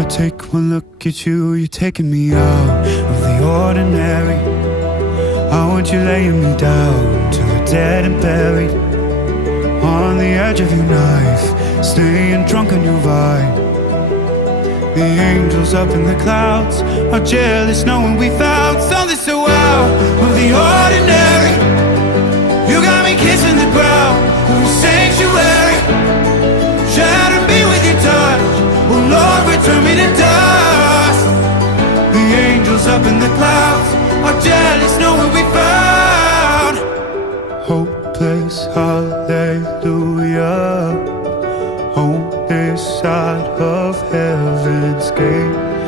I take one look at you, you're taking me out of the ordinary. I want you laying me down till we're dead and buried, on the edge of your knife, staying drunk on your vine. The angels up in the clouds are jealous knowing we found something so out of the ordinary. You got me kissing the ground, the sanctuary. Shatter me with your touch, oh Lord, return me to dust. The angels up in the clouds are jealous knowing we found hopeless, hallelujah, on this side of heaven's gate.